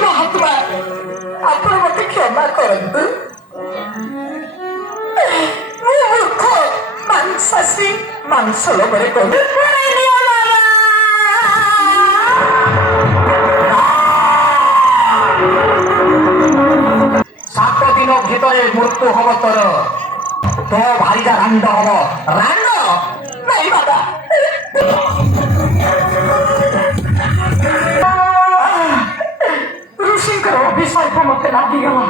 महात्मा ଆପଣ ମୋତେ କ୍ଷମା କରନ୍ତୁ। ମୁଁ ମୂର୍ଖ ମାଂସାଶୀ ମାଂସ ଲୋଭରେ କରୁ। 7 ଦିନ ଭିତରେ ମୃତ୍ୟୁ ହବ ତୋର। ତୋ ଭାଇଟା ରାଣ୍ଡ ହବ। ରାଣ୍ଡ ନାଇଁ ବାବା, ଋଷିଙ୍କର ଅଭିଶାପ ମତେ ଲାଗିଗଲା।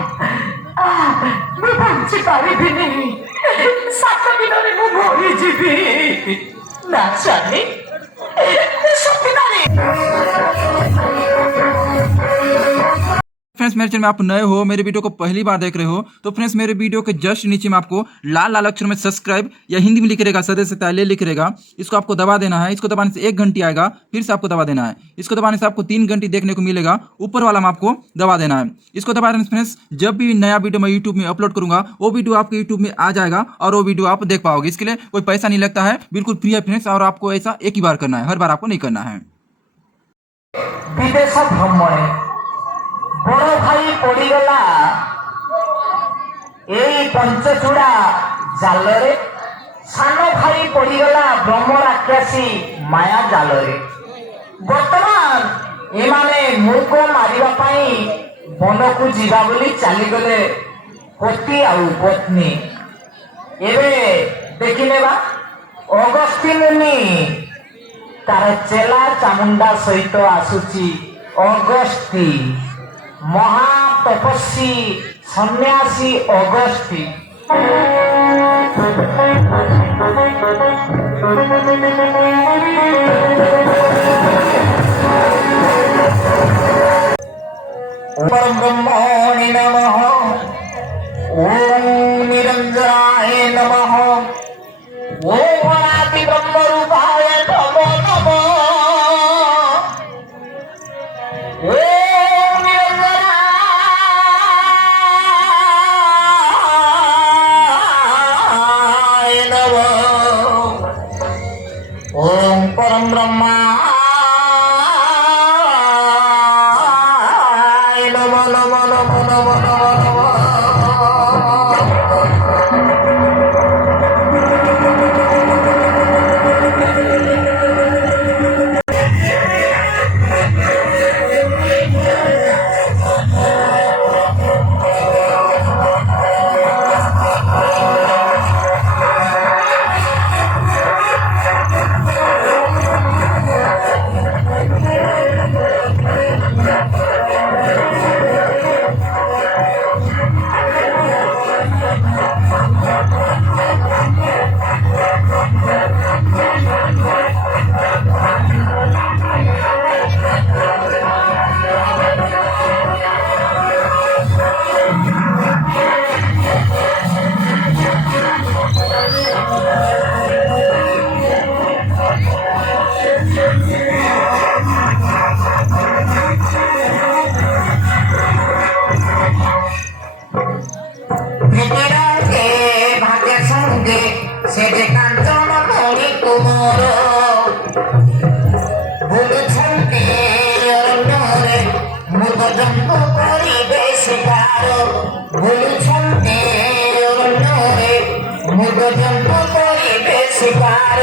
ମୁଁ ବଞ୍ଚି ପାରିବିନି। 7 ଦିନରେ ମୁଁ ମରିଯିବି। ନା ସ୍ୱାମୀ, फ्रेंड्स मेरे चैनल में आप नए हो, मेरे वीडियो को पहली बार देख रहे हो, तो फ्रेंड्स मेरे वीडियो के जस्ट नीचे में आपको लाल लाल अक्षर में सब्सक्राइब या हिंदी में लिख रहेगा सदस्यता ले लिख रहेगा, इसको आपको दबा देना है। इसको दबाने से 1 घंटी आएगा, फिर से आपको दबा देना है। इसको दबाने से आपको 3 घंटी देखने को मिलेगा, ऊपर वाला में आपको दबा देना है। इसको दबा देने से फ्रेंड्स जब भी नया वीडियो मैं यूट्यूब में अपलोड करूंगा वो वीडियो आपके यूट्यूब में आ जाएगा और वो वीडियो आप देख पाओगे। इसके लिए कोई पैसा नहीं लगता है, बिल्कुल फ्री है फ्रेंड्स, और आपको ऐसा एक ही बार करना है, हर बार आपको नहीं करना है। विदेश भ्रमण बड़ भाई पड़गला यही पंचचूड़ा जालरे, सान भाई पड़गला ब्रह्म राक्षसी माया जालरे। बर्तमान एमाने मूर्ख मारिबा वन को जीवा बोली चलीगले पति आउ पत्नी। एबे देखिनेबा अगस्ती मुनि तार चेला चामुंडा सहित आसुची। अगस्ती महातपस्वी सन्यासी अगस्ती। परम ब्रह्मणे नमः। ओम निरंजनाय नमः। ओम अनादि ब्रह्म रूपाय नमो नमः। ओम निरंजनाय नमः। ओम परम ब्रह्माय नमः नमः नमः नमः नमः। सेठे कांचन मणि कुमार बुलुछन्ते अरण्यरे मृग जंतु करिबे शिकार। बुलुछन्ते अरण्यरे मृग जंतु करिबे शिकार।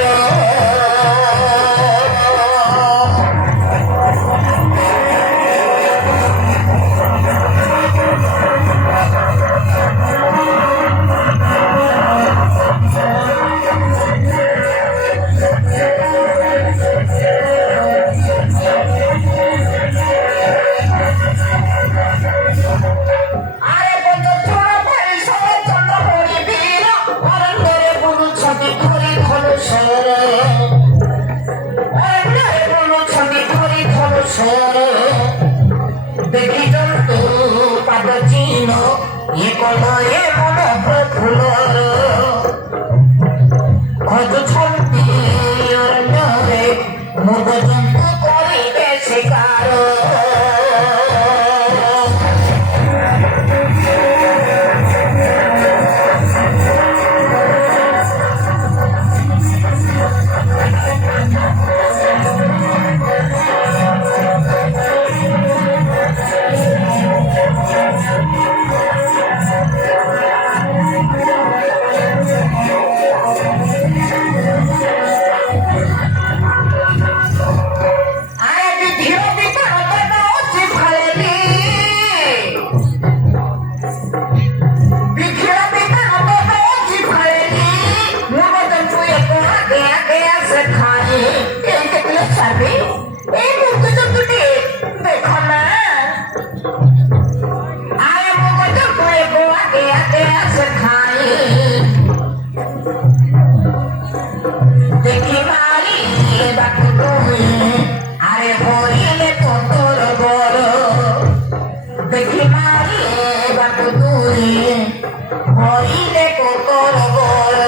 देखी जंतु पाद चिन्ह ये कलये मन प्रफुल्ल खोजुछन्ति अरण्यरे मृग जंतु करिबे शिकार। আরে বিধির বিধান তো চিপ খাইলি বিধির বিধান তো চিপ খাইলি মগজন তুই একো আগে আগে আসে খাই এই দেখলে সাবি এই মুক্তি চুক্তি দেখো না আরে মগজন তুই একো আগে আগে আসে খাই দেখি মারি বাকু তুমি আরে হইলে তো তোর বড় দেখি মারি বাকু তুমি হইলে তো তোর বড়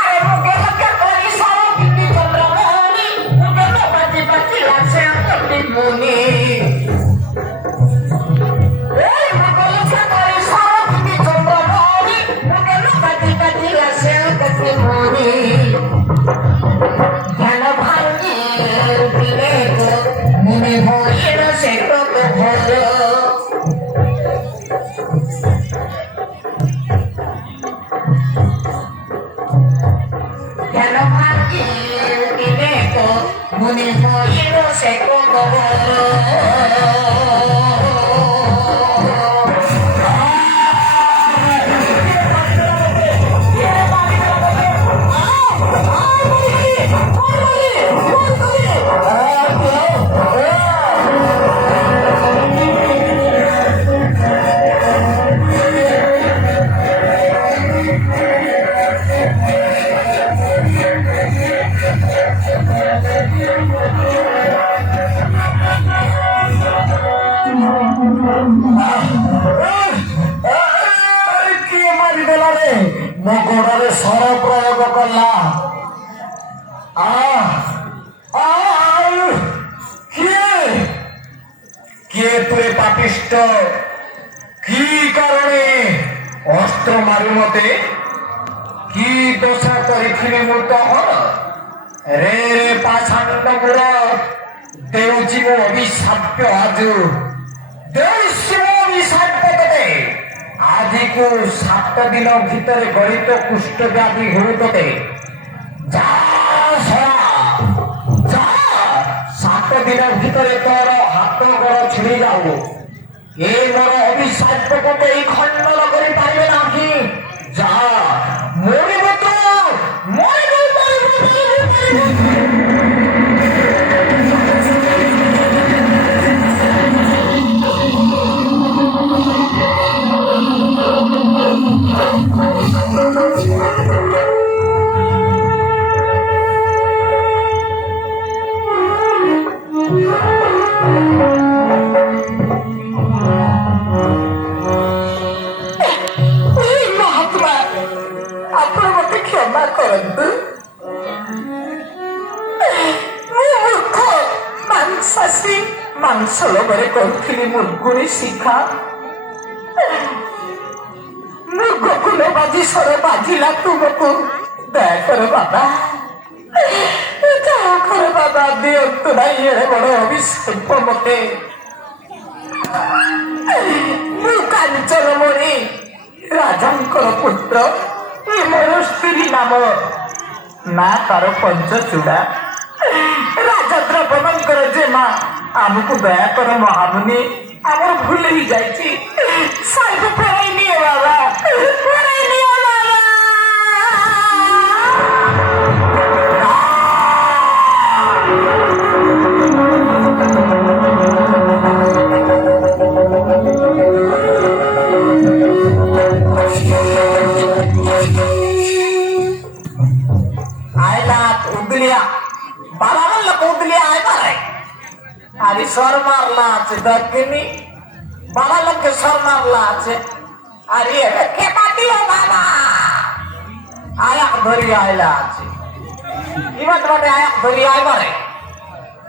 আরে মুখে মুখে করি সব কিন্তু চন্দ্রমণি মুখে তো বাজি বাজি লাগছে আমি মুনি এই মুখে মুখে করি সব কিন্তু চন্দ্রমণি মুখে তো বাজি বাজি লাগছে আমি মুনি জ্ঞান ভাঙি দিলে তো মনে হইল সে কত ভালো জ্ঞান ভাঙি দিলে তো মনে হইল সে কত ভালো କିଏ ମାରିଦେଲା ରେ ମୋ ଗୋଡରେ ସର ପ୍ରୟୋଗ କଲା କିଏ ତୁରେ ପାପିଷ୍ଟ কি কারণে অস্ত্র মারি মতে কি দশা করিଥିଲି ମୁଁ ତମର রে রে পাছান্ড মুড় দেউছি ମୋ ଅଭିଶାପ୍ୟ ଆଜୁ ଦେଉଛି ମୋ ଅଭିଶାପ୍ୟ ତତେ ଆଜିକୁ 7 ଦିନ ଭିତରେ ଗଣିତ କୁଷ୍ଠ ବ୍ୟାଧି ହେଉ ତତେ ଯା 7 ଦିନ ଭିତରେ ତୋର ହାତ ଗୋଡ଼ ଛିଡ଼ି ଯାଉ ଏ ମୋର ଅଭିଶାପ୍ୟକୁ କେହି ଖଣ୍ଡନ କରିପାରିବେ ନାହିଁ ଯା ମରିବ ତୁ ମରିବ ମାଂସ ଲୋଭରେ କରୁଥିଲି ମୃଗୁଣୀ ଶିଖା ମୃଗକୁଲ ବାଜି ସର ବାଜିଲା ତୁମକୁ ଦୟାକର ବାବା ଦୟାକର ବାବା ଦିଅନ୍ତୁ ନା ଏଡ଼େ ବଡ଼ ଅଭିଶାପ ମତେ ମୁଁ କାଞ୍ଚନମଣି ରାଜାଙ୍କର ପୁତ୍ର ମୋର ସ୍ତ୍ରୀ ନାମ ନା ତାର ପଞ୍ଚଚୂଡ଼ା ରାଜା ଦ୍ରୌପଦଙ୍କର ଜେମା ଆମକୁ ଦୟାକର ମହାମୁନି ଆମର ଭୁଲ ହେଇଯାଇଛି ସାଇକୁ ଫେରାଇ ନିଅ ବାବା ଫେରାଇ ନିଅ আরে সর মারলা আছে দক্ষিণী বাবা লোককে সর মারলা আছে আরে কে পাতিও বাবা আয়া ধরি আইলা আছে ইমান মানে আয়াত ধরি আইবারে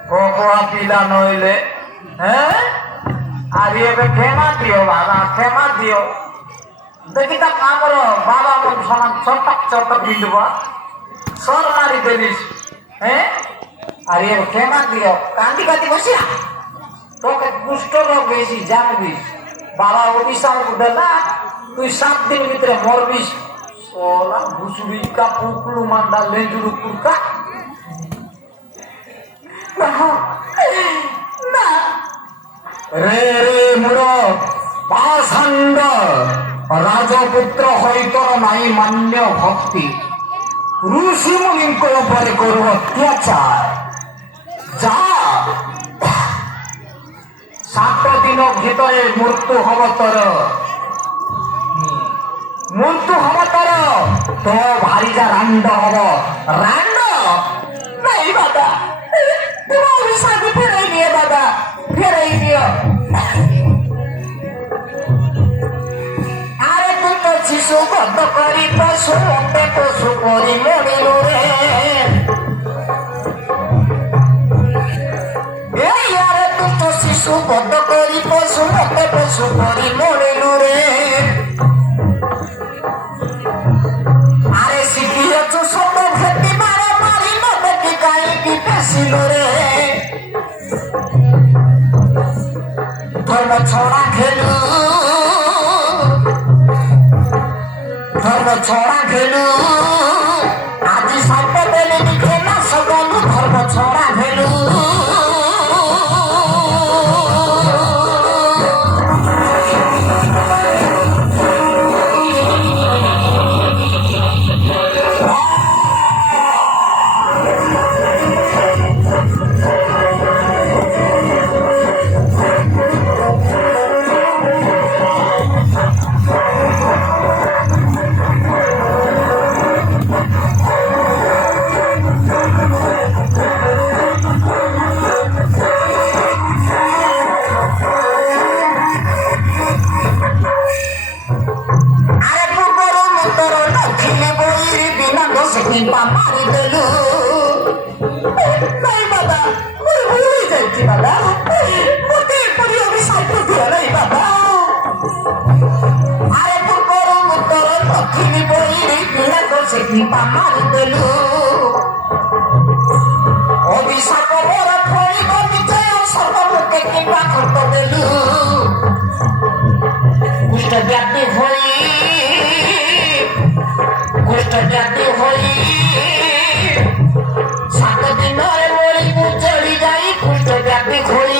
কোকোয়া পিলা নইলে হ্যাঁ আর এবে ক্ষমা দিও বাবা ক্ষমা দিও দেখি তা আমার বাবা মন সমান চটক চটক দিলব সর মারি দেলিস হ্যাঁ আর এবে ক্ষমা দিও কান্দি কান্দি বসিয়া তোকে কুষ্ঠ রোগ বেশি জানবিস বাবা অভিশাপ উঠেলা তুই 7 দিন ভিতরে মরবিস ওলা ভুসুড়ি কা পুকলু মান্ডা লেজুরু কুরকা না রে রে মুড়ো পাষাণ্ড রাজপুত্র হইতর নাই মান্য ভক্তি ঋষি মুনিଙ୍କ ଉପରେ করব অত্যাচার যা 7 দিন ভিতরে মৃত্যু হব তোর মৃত্যু হব তোর তো ভারি যা রান্ড হব রান্ড নাই বাবা তুমি অভিশাপ ফেরাই নিয়ে বাবা ফেরাই নিও আরে তুই তো শিশু বদ্ধ করি পশু মতে পশু করি মরিলু রে এই আরে তুই তো শিশু বদ্ধ করি পশু মতে পশু করি মরিলু রে আরে শিখিয়েছ শব্দ ভেটি মারে মারি মতে কি কাইকি পেশিল রে ধর্ম ছড়া খেলু ধর্ম ছড়া খেলু আজি সর্ব বেলে লিখে না সগলু ধর্ম ছড়া খেলু মারি দেলু নাই বাবা ভুলে যাচ্ছি বাবা মতে পরি অভিশাপ দিও নাই বাবা আরে তোর গরম উত্তর দক্ষিণী বইরি বিনা দোষে কৃপা মারি দেলু অভিশাপ বড় ফড়ি বিজয় সর্বমুখে কৃপা করত দেলু কুষ্ঠ ব্যাপী হই কুষ্ঠ ব্যাপী হই 7 দিনের মরি চড়ি যাই কুষ্ঠ ব্যাপী হই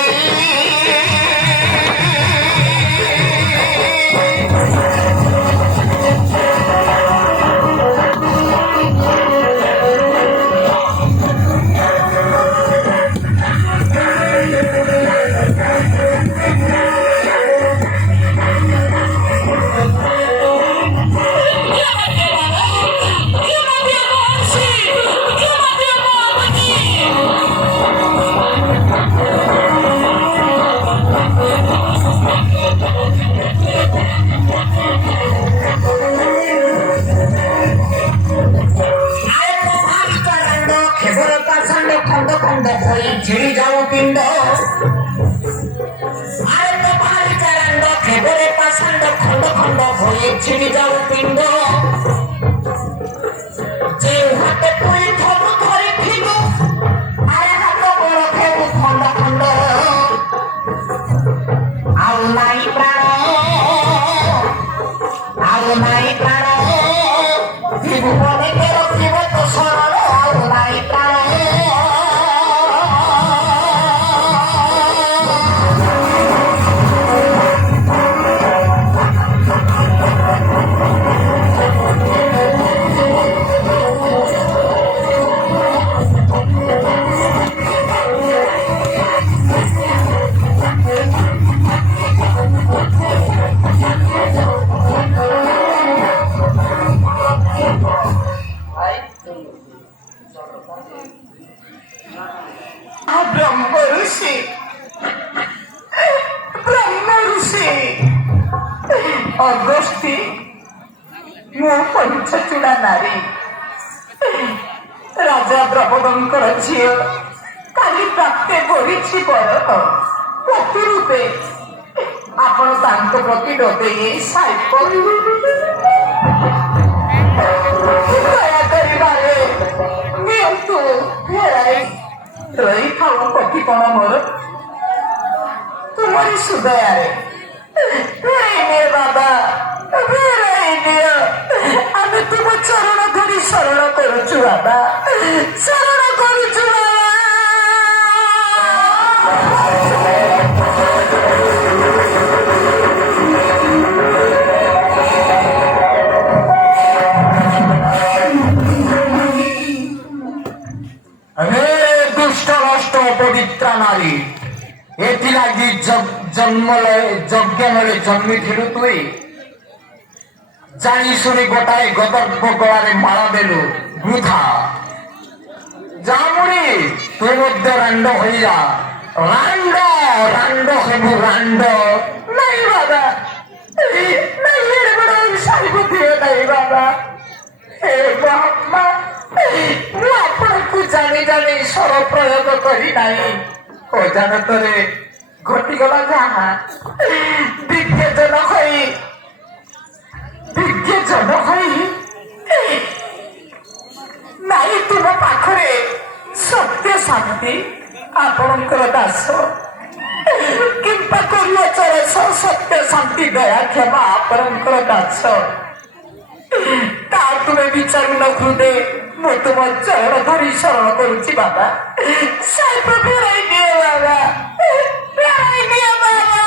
ছিড়ি যাও পিণ্ড আরে তো ভারী চারান্ড খেবরে পাষাণ্ড খণ্ড খণ্ড হয়ে ছিড়ি যাও পিণ্ড যে হাতে পুই ধরু ধরে ফিগু আরে হাত বড় খেবু খণ্ড খণ্ড ଆଉ নাই প্রাণ ଆଉ নাই প্রাণ ত্রিভুবনে কে রক্ষিব তো সরল ଆଉ নাই প্রাণ ଅଗସ୍ତି ମୁଁ ପଞ୍ଚଚୂଡ଼ା ନାରୀ রাজা দ্রৌপদীଙ୍କର ଝିଅ କାଲି ପ୍ରାପ୍ତେ ବହିଛି ବର ପତି ରୂପେ ଆପଣ ତାଙ୍କ ପ୍ରତି ନଦେଇ ସାଇପ ଦୟା କରିବାରେ ନିଅନ୍ତୁ ଫେରାଇ ରହିଥାଉ ପତିପଣ ମୋର ତୁମରି ସୁଦୟାରେ ଫେରାଇ ନିଅ ବାବା ଫେରାଇ ନିଅ ଆମେ ତୁମ ଚରଣ ଧରି ଶରଣ କରୁଛୁ ବାବା ଶରଣ କରୁଛୁ হে দুষ্ট নষ্ট পবিত্রা নারী এথিলাগি যজ্ঞরে জন্মিଥିଲୁ তুই জানি শুনি গোটাଏ গদর্ভ গଳାରେ ମାଳ ଦେଲୁ ବୃଥା ଜାମୁଣି ତୁ ମଧ୍ୟ ରାଣ୍ଡ ହୋଇଯା ରାଣ୍ଡ ରାଣ୍ଡ ହେବୁ ରାଣ୍ଡ ନାଇଁ ବାବା ନାଇଁ ଏଡ଼େ ବଡ଼ ସାରିକୁ ଦିଅ ନାଇଁ ବାବା ହେ ମହାତ୍ମା ମୁଁ ଆପଣଙ୍କୁ ଜାଣି ଜାଣି ସ୍ୱର ପ୍ରୟୋଗ କରି ନାହିଁ ଅଜାଣତରେ ଘଟିଗଲା ଯାହା ବିଜ୍ଞଜନ ହୋଇ ନାଇଁ ତୁମ ପାଖରେ ସତ୍ୟ ଶାନ୍ତି ଆପଣଙ୍କର ଦାସ କିମ୍ବା କରିବ ଚରସ ସତ୍ୟ ଶାନ୍ତି ଦୟା କ୍ଷମା ଆପଣଙ୍କର ଦାସ ତା ତୁମେ ବିଚାରୁ ନ ହୃଦେ ମୁଁ ତୁମ ଚରଣ ଧରି ଶରଣ କରୁଛି ବାବା ସାଇପ ଫେରାଇ ଦିଅ ବାବା ଫେରାଇ ଦିଅ ବାବା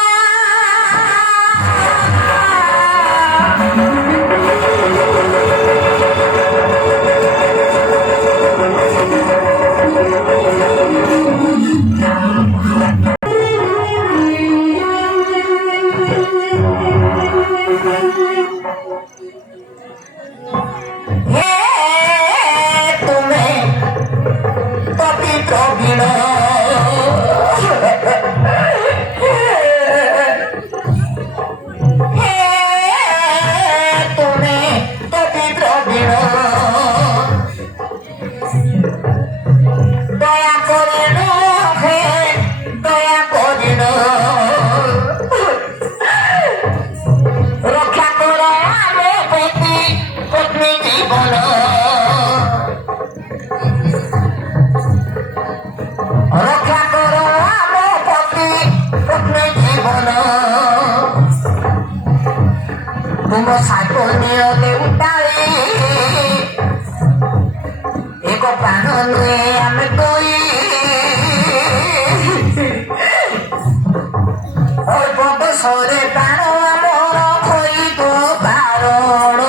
तुम साइकोनिय देउताई एक प्राण नुए आमे कोई अल्प बसरे प्राण आमर खोई तो बारण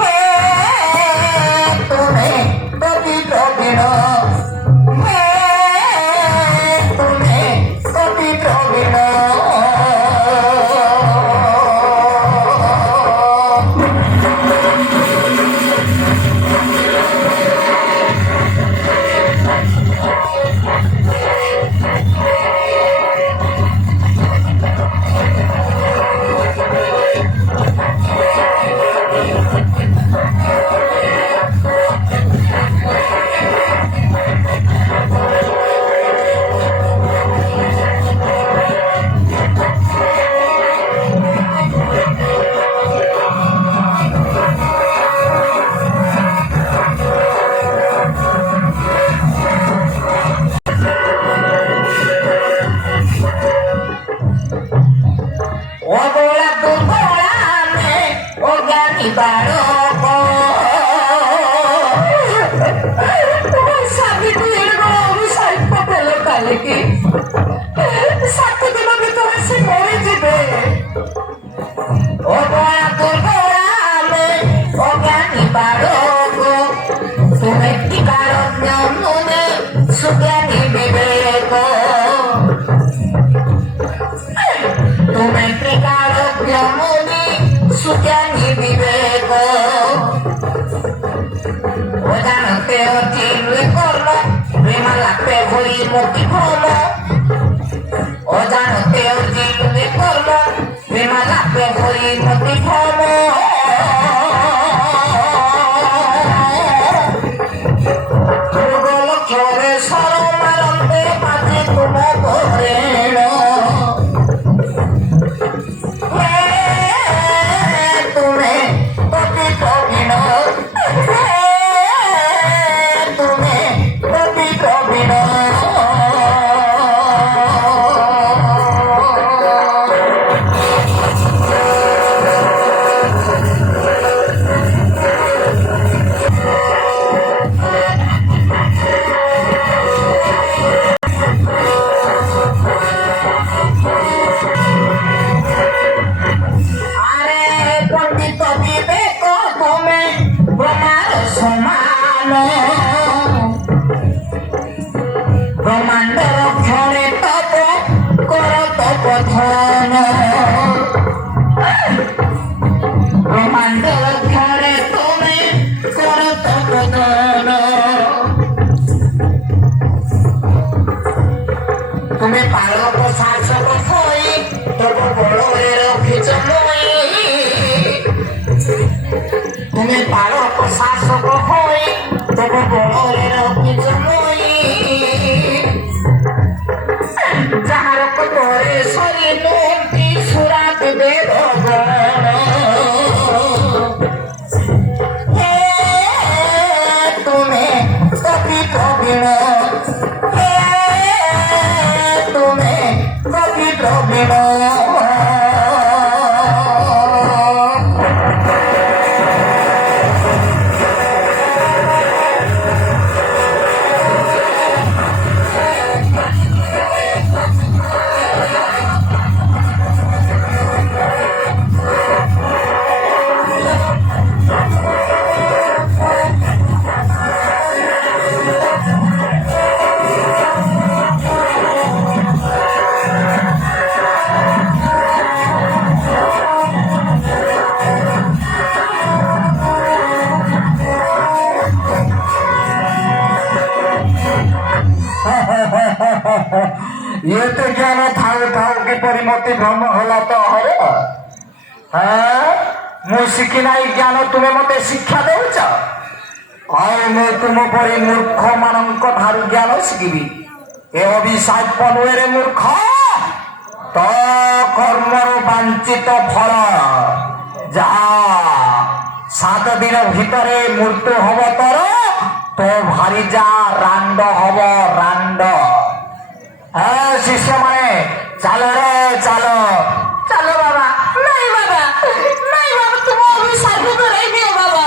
हे तुमे पति प्रवीण हे तुमे पति प्रवीण ব্রহ্মাণ্ড রক্ষণে তপ কর তপধন ব্রহ্মাণ্ড রক্ষণে তুমি কর তপধন তুমি পারো প্রশাসক হই তব বড়ে রক্ষিছ মই তুমি পারো প্রশাসক হই তব বড়ে রক্ষিছ মই যাহার করে শরীর সুরাত বেদ তুমি কবি প্রবীণ তুমি কবি প্রবীণ ये तो ज्ञान ठाउ ठाउ की परिमति भ्रम होला तो हरे मु शिखी ना ज्ञान तुम्हें मते शिक्षा देउछ मु तुम परी मूर्ख मानक ठारू ज्ञान शिखिबी ए अभिशाप पनुएरे मूर्ख तो कर्मर वांछित फल जहा 7 दिन भितरे मृत्यु हब तोर तो भारी जा रांड हब रांड शिष्य माने चलो रे चलो चलो बाबा नहीं बाबा तुम अभी साधु तो रह गए बाबा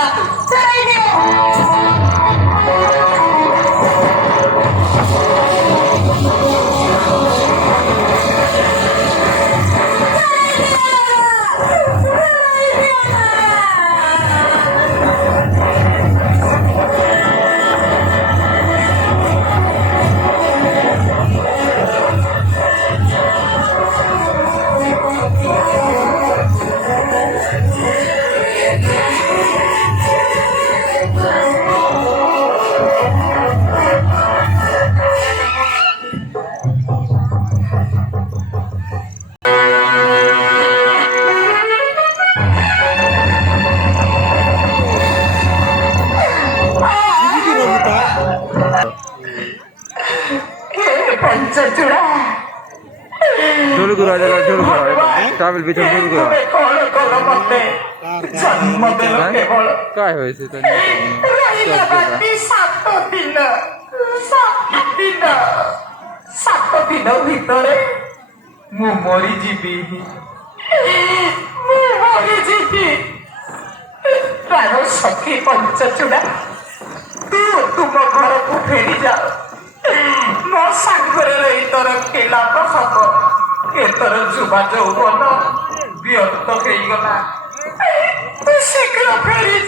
पंचचूड़ा झुलगु राजा झुलगु ट्रैवल बिचन झुलगु कौन कौन मते जन्म देलो केवल काय होइसे त रहिला बाकी 7 दिन 7 दिन भितरे मु मरी जीवी तारो सखी पंचचूड़ा तू तुम घर को फेरी जा मो सांगरे रही तोर केला हब ए तोर जुबा यौवन व्यर्थ ହେଇଗଲା तू शीघ्र फेरी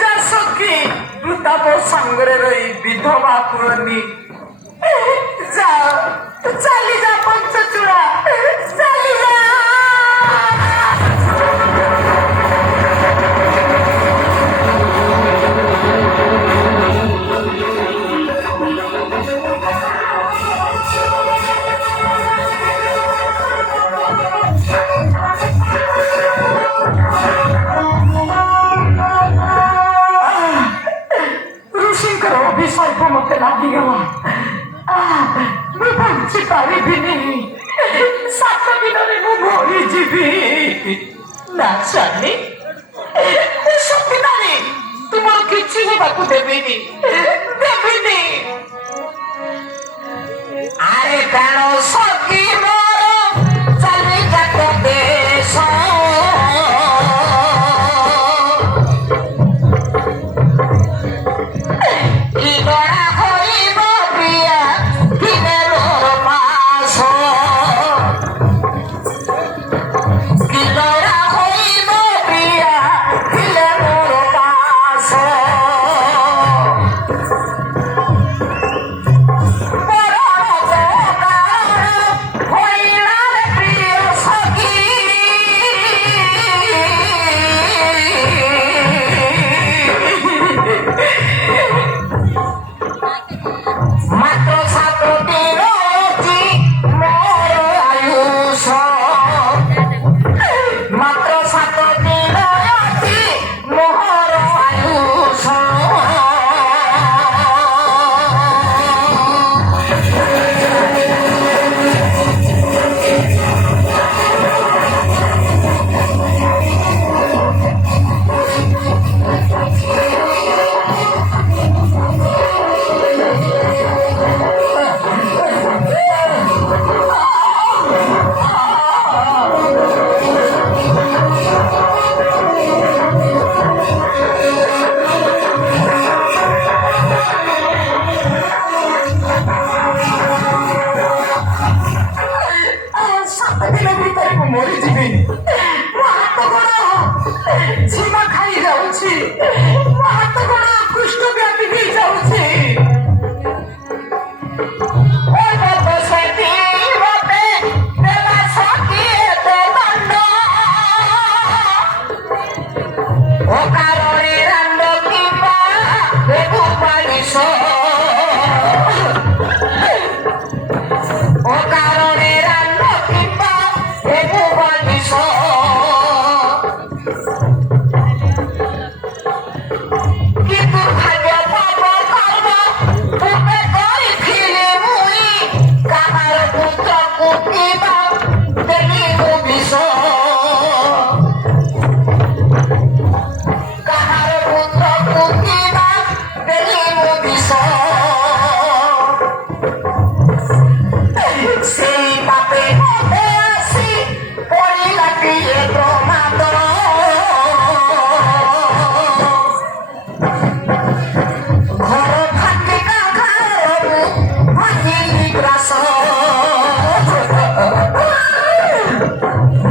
जा सखी तू मो सांगरे रही विधवा पुरनी जा चली जा पंचचूड़ा चली जा अभिशाप मते लागिगला मैं बंची पारिबिनी 7 दिन मु मरी जीवी ना जानी सपनारे तुमर किछि हेबाकु देबिनी अरे कानो सखी मोर चली जात देश Oh କିବା ଦେଲି ମୁଁ ବିଷ ସେଇ ପାପେ ମତେ ଆସି ପଡ଼ିଲା କିଏ ପ୍ରମାଦ ଘର ଫାଟିକା ଘରକୁ ଭାଙ୍ଗିଲି ଗ୍ରାସ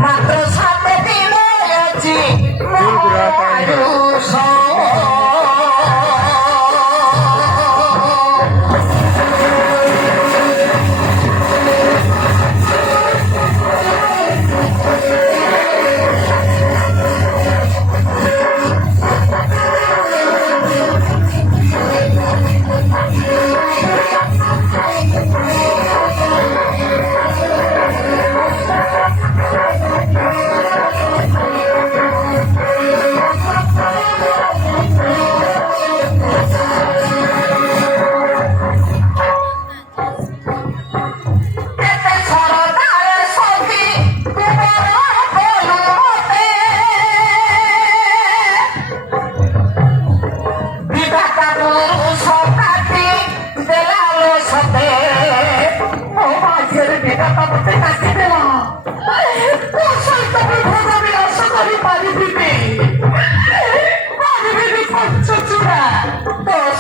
ମାତ୍ର 7 ଦିନ ଅଛି ମୋର ଆୟୁଷ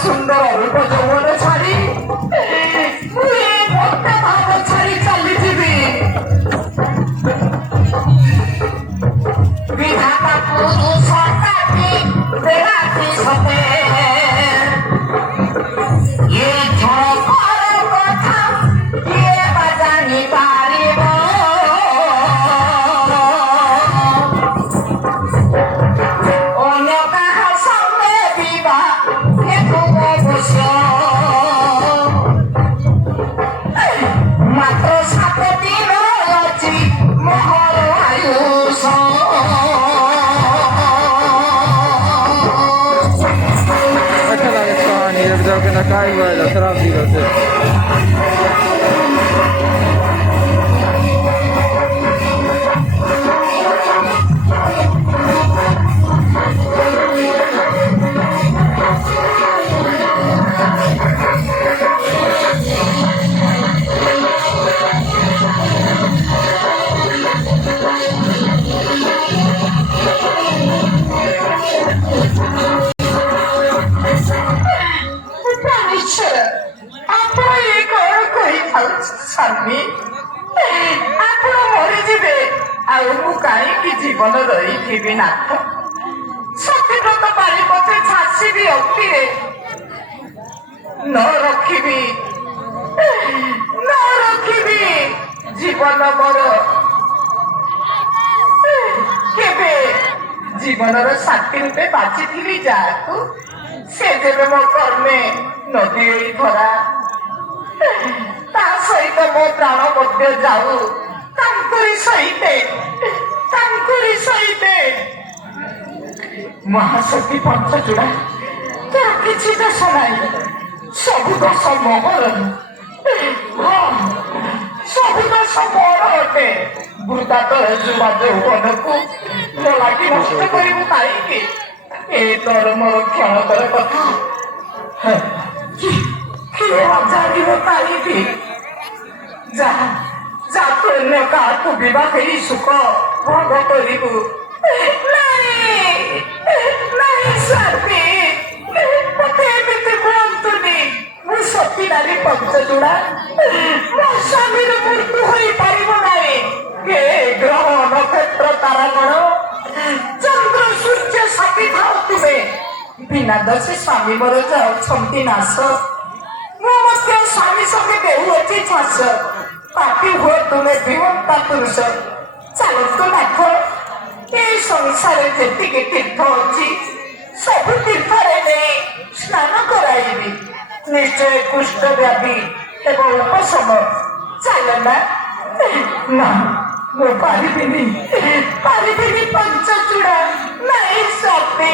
ସୁନ୍ଦର ରୂପ ଯୌବନ ଛାଡ଼ି ଭକ୍ତ ଭାବ ଛାଡ଼ି ଚାଲିଯିବି ବିଧାତା ପୁରୁଷ କାଟି ଦେଲାତି ସତେ ଏ ଝଡ଼କର କଥା କିଏ ବା ଜାଣିପାରିବ ଅନ୍ୟ କାହା ସାମନେ ବିବା ମାତ୍ର 7 ଦିନ ଅଛି ମୋର ଆୟୁଷ अच्छा लगे कहानी अब जाके ना काय हुआ है शराब पी रहे थे ଆପଣ ଏ କଣ କହିଥାଉଛି ସ୍ୱାମୀ ଆପଣ ମରିଯିବେ ଆଉ ମୁଁ କାହିଁକି ଜୀବନ ରହିଥିବି ନାଥ ସତୀବ୍ରତ ପାଳି ପଛେ ଛାସିବି ଅଖିରେ ନ ରଖିବି ଜୀବନ ମୋର କେବେ ଜୀବନର ସାଥୀ ରୂପେ ବାଛିଥିଲି ଯାହାକୁ ସେ ଯେବେ ମୋ କର୍ମେ ନଦୀ ହୋଇ ଧରା ତା ସହିତ ମୋ ପ୍ରାଣ ମଧ୍ୟ ଯାଉ ତାଙ୍କରି ସହିତେ ମହାଶକ୍ତି ପଞ୍ଚଚୂଡ଼ା ତୋର କିଛି ଦୋଷ ନାହିଁ ସବୁ ଦୋଷ ମୋର ସବୁ ଦୋଷ ମୋର ଅଟେ ବୃଥା ତୋର ଯୁବା ଯୌବନକୁ ମୋ ଲାଗି ନଷ୍ଟ କରିବୁ କାହିଁକି ଏ ତୋର ମୋର କ୍ଷଣକର କଥା କିଏ ଜାଣିବ କାହିଁକି ଯାହା ତୁ ଅନ୍ୟ କାହାକୁ ବିବାହ ହେଇ ସୁଖ ଭୋଗ କରିବୁ ନାହିଁ ସ୍ୱାମୀ ମତେ ଏମିତି କୁହନ୍ତୁନି ମୁଁ ସତୀ ନାରୀ ପଞ୍ଚଚୂଡ଼ା ମୋ ସ୍ୱାମୀର ମୃତ୍ୟୁ ହୋଇପାରିବ ନାହିଁ ଏ ଗ୍ରହ ନକ୍ଷତ୍ର ତାରାଗଣ ଚନ୍ଦ୍ର ସୂର୍ଯ୍ୟ ସାଥୀ ଥାଉଥିବେ ବିନା ଦୋଷୀ ସ୍ୱାମୀ ମୋର ଯାଉଛନ୍ତି ନାଶ ମୁଁ ମଧ୍ୟ ସ୍ୱାମୀ ସଙ୍ଗେ ଦେଉଅଛି ଛାସ ପାପି ହୁଅ ତୁମେ ବିହନ୍ତା ପୁରୁଷ ଚାଲନ୍ତୁ ନାଥ ଏ ସଂସାରରେ ଯେତିକି ତୀର୍ଥ ଅଛି ସବୁ ତୀର୍ଥରେ ନେଇ ସ୍ନାନ କରାଇବି ନିଶ୍ଚୟ କୁଷ୍ଠ ବ୍ୟାଧି ଏବଂ ଉପଶମ ଚାଲ ନା ମୁଁ ପାରିବିନି ପଞ୍ଚଚୂଡ଼ା ନାଇଁ ସତେ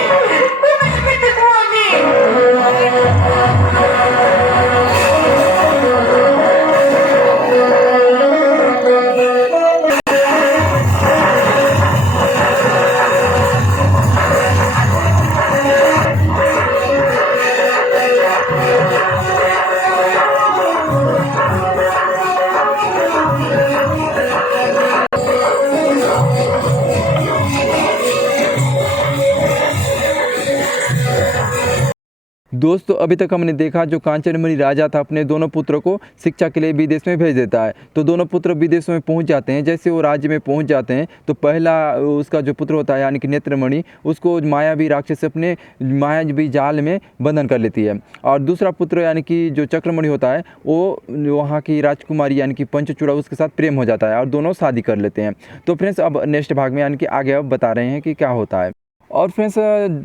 ତୁମେ ଏମିତି କୁହନି दोस्तों अभी तक हमने देखा जो कांचनमणि राजा था अपने दोनों पुत्रों को शिक्षा के लिए विदेश में भेज देता है। तो दोनों पुत्र विदेश में पहुंच जाते हैं। जैसे वो राज्य में पहुंच जाते हैं तो पहला उसका जो पुत्र होता है यानी कि नेत्रमणि, उसको मायावी राक्षस अपने मायावी जाल में बंधन कर लेती है। और दूसरा पुत्र यानी कि जो चक्रमणि होता है वो वहाँ की राजकुमारी यानी कि पंचचूड़ा उसके साथ प्रेम हो जाता है और दोनों शादी कर लेते हैं। तो फ्रेंड्स अब नेक्स्ट भाग में यानी कि आगे अब बता रहे हैं कि क्या होता है। और फ्रेंड्स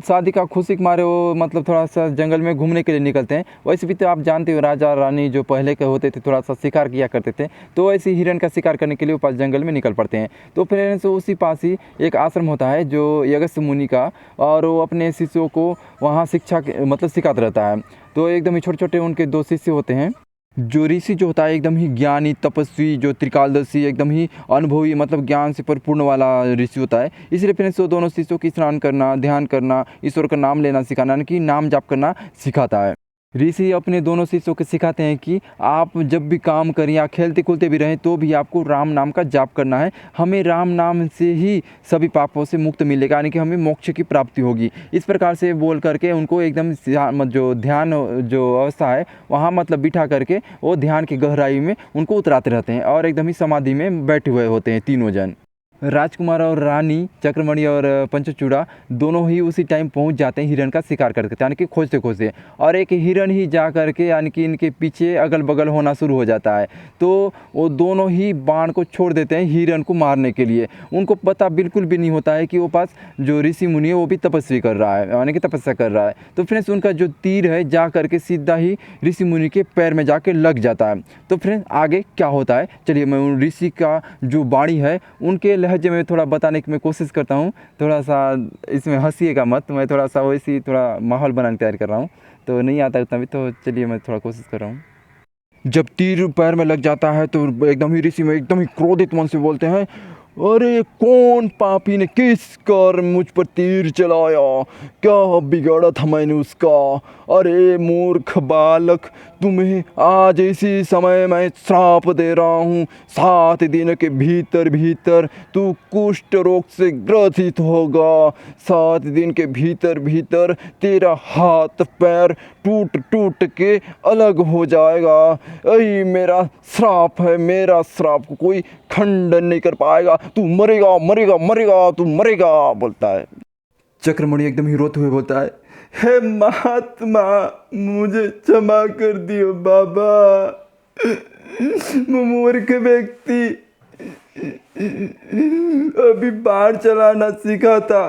शादी का खुशी के मारे वो मतलब थोड़ा सा जंगल में घूमने के लिए निकलते हैं। वैसे भी तो आप जानते हो राजा रानी जो पहले के होते थे थोड़ा सा शिकार किया करते थे, तो वैसे हिरण का शिकार करने के लिए वो पास जंगल में निकल पड़ते हैं। तो फ्रेंड्स उसी पास ही एक आश्रम होता है जो अगस्त्य मुनि का, और वो अपने शिष्यों को वहाँ शिक्षा मतलब सिखाता रहता है। तो एकदम ही छोटे छोटे उनके 2 शिष्य होते हैं। जो ऋषि जो होता है एकदम ही ज्ञानी तपस्वी, जो त्रिकालदर्शी एकदम ही अनुभवी मतलब ज्ञान से परिपूर्ण वाला ऋषि होता है। इसलिए फ्रेंड्स वो दोनों शिष्यों की स्नान करना, ध्यान करना, ईश्वर का नाम लेना सिखाना यानी कि नाम जाप करना सिखाता है। ऋषि अपने दोनों शिष्यों को सिखाते हैं कि आप जब भी काम करें या खेलते खुलते भी रहें तो भी आपको राम नाम का जाप करना है। हमें राम नाम से ही सभी पापों से मुक्त मिलेगा यानी कि हमें मोक्ष की प्राप्ति होगी। इस प्रकार से बोल करके उनको एकदम जो ध्यान जो अवस्था है वहाँ मतलब बिठा करके वो ध्यान की गहराई में उनको उतराते रहते हैं और एकदम ही समाधि में बैठे हुए होते हैं तीनों जन। राजकुमार और रानी चक्रमणि और पंचचूड़ा दोनों ही उसी टाइम पहुंच जाते हैं हिरण का शिकार करके यानी कि खोजते खोजते, और एक हिरण ही जा करके यानी कि इनके पीछे अगल बगल होना शुरू हो जाता है। तो वो दोनों ही बाण को छोड़ देते हैं हिरण को मारने के लिए। उनको पता बिल्कुल भी नहीं होता है कि वो पास जो ऋषि मुनि है वो भी तपस्वी कर रहा है यानी कि तपस्या कर रहा है। तो फ्रेंड्स उनका जो तीर है जा करके सीधा ही ऋषि मुनि के पैर में जाके लग जाता है। तो फ्रेंड्स आगे क्या होता है चलिए मैं उन ऋषि का जो वाणी है उनके लहजे में थोड़ा बताने की मैं कोशिश करता हूँ। थोड़ा सा इसमें हंसीएगा मत, मैं थोड़ा सा वैसी थोड़ा माहौल बनाने की तैयारी कर रहा हूँ, तो नहीं आता उतना भी, तो चलिए मैं थोड़ा कोशिश कर रहा हूँ। जब तीर पैर में लग जाता है तो एकदम ही ऋषि में एकदम ही क्रोधित मन से बोलते हैं, अरे कौन पापी ने किस कर मुझ पर तीर चलाया, क्या बिगाड़ा था मैंने उसका। अरे मूर्ख बालक, तुम्हें आज इसी समय मैं श्राप दे रहा हूँ। 7 दिन के भीतर भीतर तू कुष्ठ रोग से ग्रसित होगा। 7 दिन के भीतर भीतर तेरा हाथ पैर टूट टूट के अलग हो जाएगा। यही मेरा श्राप है, मेरा श्राप को कोई खंडन नहीं कर पाएगा। तू मरेगा मरेगा मरेगा, तू मरेगा बोलता है। चक्रमणि एकदम ही रोते हुए बोलता है, हे महात्मा मुझे क्षमा कर दियो बाबा, मैं मूर्ख व्यक्ति अभी बाण चलाना सीखा था,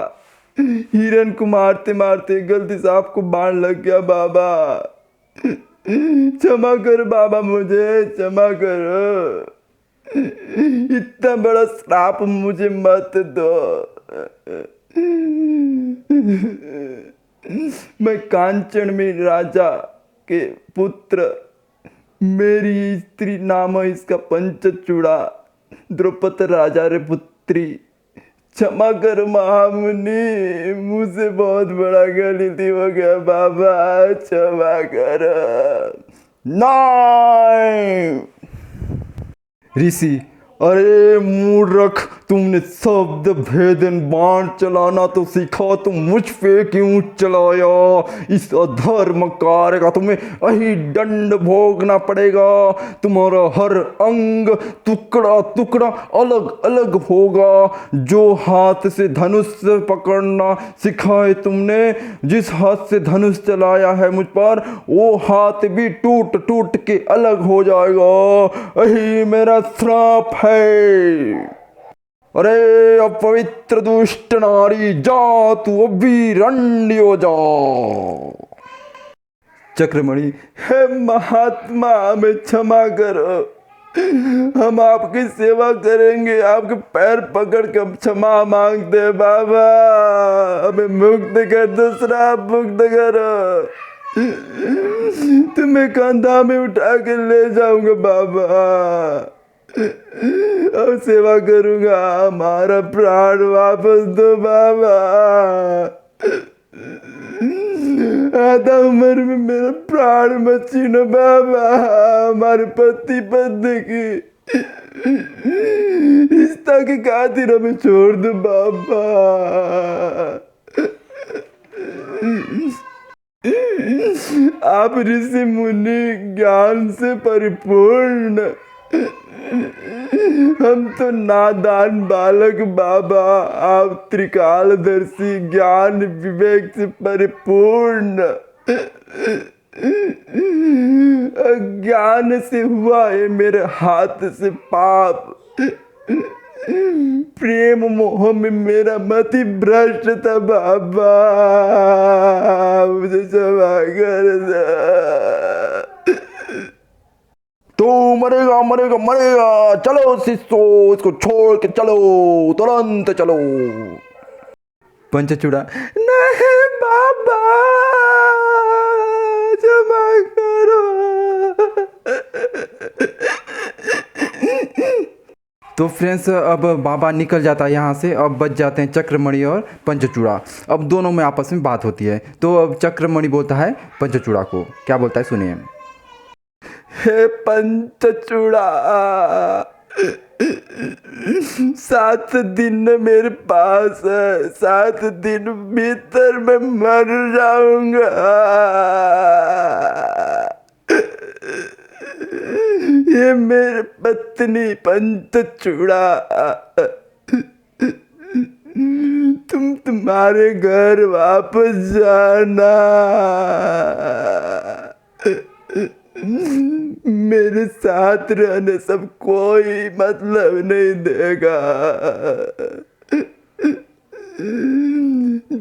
हिरण को मारते मारते गलती से आपको बाण लग गया बाबा, क्षमा कर बाबा, मुझे क्षमा कर, इतना बड़ा श्राप मुझे मत दो। मैं कांचनमणि राजा के पुत्र, मेरी स्त्री नाम है इसका पंचचूड़ा, द्रौपदी राजा रे पुत्री, क्षमा कर महामुनि, मुझसे बहुत बड़ा गलती हो गया बाबा, क्षमा कर। नहीं ऋषि, अरे मूर्ख, तुमने शब्द भेदन बाण चलाना तो सीखा, तुम मुझ पे क्यों चलाया। इस अधर्म कार्य का तुम्हें यही दंड भोगना पड़ेगा। तुम्हारा हर अंग टुकड़ा टुकड़ा अलग अलग होगा। जो हाथ से धनुष पकड़ना सिखाए तुमने, जिस हाथ से धनुष चलाया है मुझ पर, वो हाथ भी टूट टूट के अलग हो जाएगा। यही मेरा श्राप है। अरे अपवित्र दुष्ट नारी, जा तू अभी रंडी हो जा। चक्रमणि, हे महात्मा हमें क्षमा करो, हम आपकी सेवा करेंगे, आपके पैर पकड़ के हम क्षमा मांगते बाबा, हमें मुक्त कर दो, श्राप मुक्त करो, तुम्हें कंधा में उठा के ले जाऊंगा बाबा, अब सेवा करूंगा, हमारा प्राण वापस दो बाबा, आधा उम्र में मेरा प्राण मत छीनो बाबा, हमारे पति पत्नी की रिश्ता की खातिर हमें छोड़ दो बाबा। आप ऋषि मुनि ज्ञान से परिपूर्ण, हम तो नादान बालक बाबा। आप त्रिकालदर्शी ज्ञान विवेक से परिपूर्ण। अज्ञान से हुआ है मेरे हाथ से पाप। प्रेम मोह में मेरा मति भ्रष्ट था बाबा, मुझे क्षमा कर दो। तो मरेगा मरेगा मरेगा, चलो शिष्यो इसको छोड़ के चलो, तुरंत चलो। पंचचूड़ा, नहीं बाबा क्षमा करो। तो फ्रेंड्स अब बाबा निकल जाता है यहाँ से। अब बच जाते हैं चक्रमणि और पंचचूड़ा। अब दोनों में आपस में बात होती है। तो अब चक्रमणि बोलता है पंचचूड़ा को, क्या बोलता है सुनिए। हे पंचचूड़ा, 7 दिन मेरे पास है, 7 दिन भीतर मैं मर जाऊंगा। ये मेरे पत्नी पंचचूड़ा, तुम तुम्हारे घर वापस जाना। मेरे साथ रहने सब कोई मतलब नहीं देगा।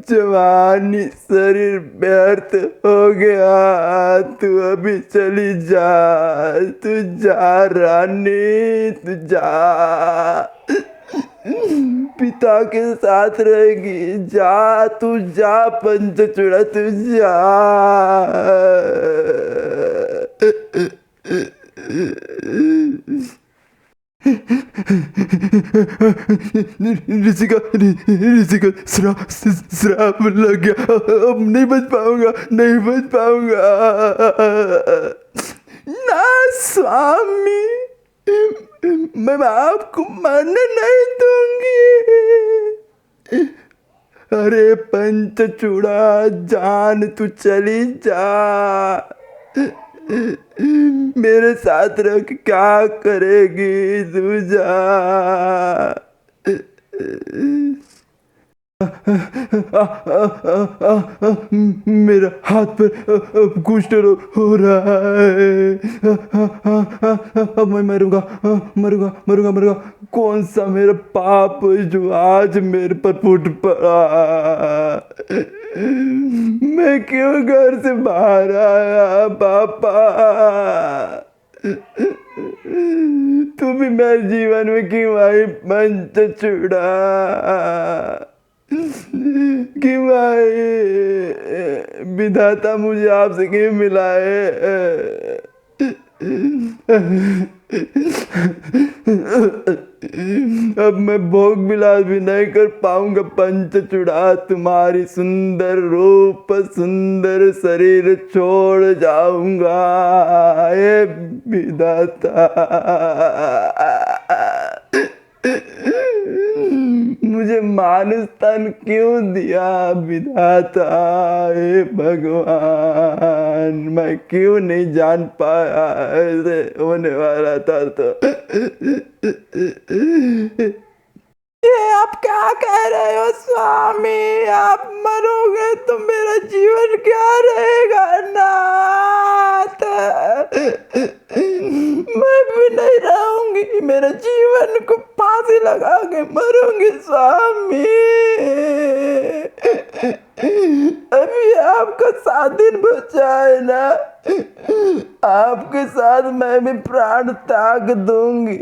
जवानी शरीर व्यर्थ हो गया, तू अभी चली जा, तू जा रानी, तू जा। पिता के साथ रहेगी, जा तू जा पंचचूड़ा, तू जा। ऋषि का श्राप लग गया, अब नहीं बच पाऊंगा, नहीं बच पाऊंगा। ना स्वामी, मैं आपको मरने नहीं दूंगी। अरे पंचचूड़ा जान, तू चली जा। मेरे साथ रह के क्या करेगी, तू जा। मेरा हाथ पर कुष्ठ रोग हो रहा है। अब मैं मरूंगा मरूंगा मरूंगा मरूंगा। कौन सा मेरा पाप जो आज मेरे पर फूट पड़ा। मैं क्यों घर से बाहर आया पापा। तू भी मेरे जीवन में क्यों आई पंचचूड़ा, क्यों आई। विधाता मुझे आपसे क्यों मिलाए। अब मैं भोग विलास भी नहीं कर पाऊंगा पंचचूड़ा। तुम्हारी सुंदर रूप सुंदर शरीर छोड़ जाऊंगा। हे विधाता, मुझे मानुष तन क्यों दिया विधाता। हे भगवान, मैं क्यों नहीं जान पाया ऐसे होने वाला था। तो ये आप क्या कह रहे हो स्वामी। आप मरोगे तो मेरा जीवन क्या रहेगा नाथ। मैं भी नहीं रहूंगी, मेरे जीवन को फांसी लगा के मरूंगी स्वामी। अभी आपका 7 दिन बचा है ना, आपके साथ मैं भी प्राण त्याग दूंगी।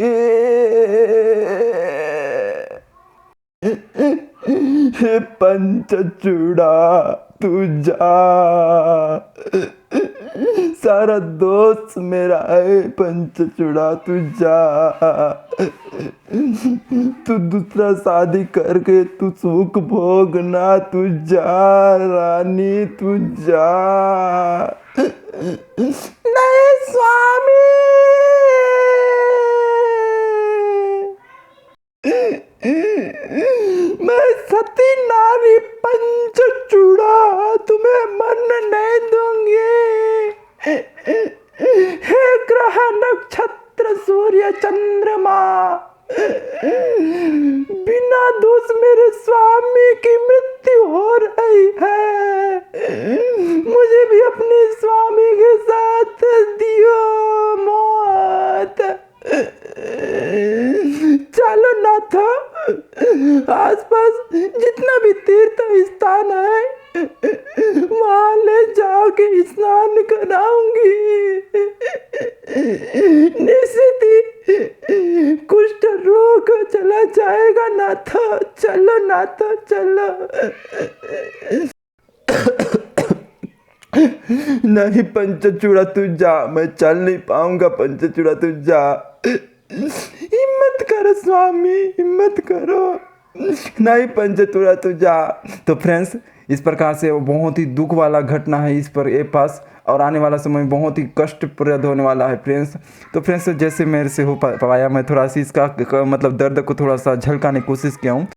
हे पंचचूड़ा तू जा, सारा दोस्त मेरा है पंचचूड़ा, तू जा। तू दूसरा शादी करके तू सुख भोगना, तू जा रानी, तू जा। नहीं स्वामी, मैं सती नारी पंचचूड़ा तुम्हें मरने नहीं हे ग्रह नक्षत्र सूर्य चंद्रमा, बिना दोष मेरे स्वामी की मृत्यु हो रही है, मुझे भी अपने स्वामी के साथ दियो मौत। चलो नाथ, आसपास जितना भी तीर्थ स्थान है वहां ले जाके स्नान कराऊंगी, निश्चित ही कुष्ठ रोग चला जाएगा नाथ। चलो नाथ चलो। नहीं पंचचूड़ा तू जा, मैं चल नहीं पाऊंगा। पंचचूड़ा तू जा, हिम्मत करो स्वामी, हिम्मत करो। नहीं पंचचूड़ा तू जा। तो फ्रेंड्स, इस प्रकार से वो बहुत ही दुख वाला घटना है इस पर ये पास, और आने वाला समय बहुत ही कष्टप्रद होने वाला है फ्रेंड्स। तो फ्रेंड्स, जैसे मेरे से हो पाया मैं थोड़ा सा इसका मतलब दर्द को थोड़ा सा झलकाने की कोशिश किया हूँ।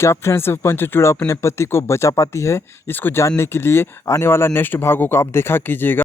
क्या फ्रेंड्स पंचचूड़ा अपने पति को बचा पाती है? इसको जानने के लिए आने वाला नेक्स्ट भागों को आप देखा कीजिएगा।